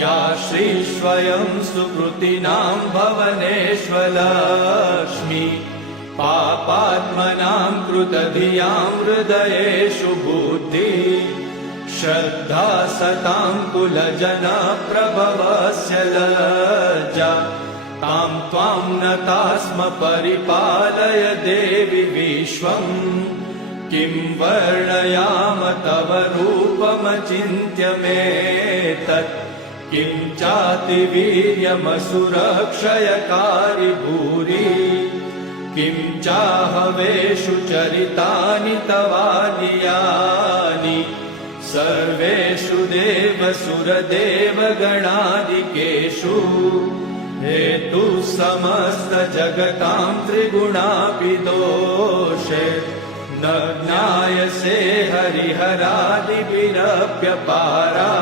या श्रीस्वयं सुकृतिनां भवनेष्वलक्ष्मी पापात्मनां कृतधियां हृदयेषु बुद्धि श्रद्धा सतां कुलजनप्रभवस्य लज्जा तां त्वां नताः स्म परिपालय देवि विश्वम् किं वर्णयाम तव रूपमचिन्त्यमेतत् किं चातिवीर्यमसुरक्षयकारि भूरि किं चाहवेषु चरितानि तवानियानि सर्वेषु देवसुरदेवगणादिकेषु हेतु समस्त जगतां त्रिगुणापि दोषे न ज्ञायसे हरिहरादिभिरप्यपारा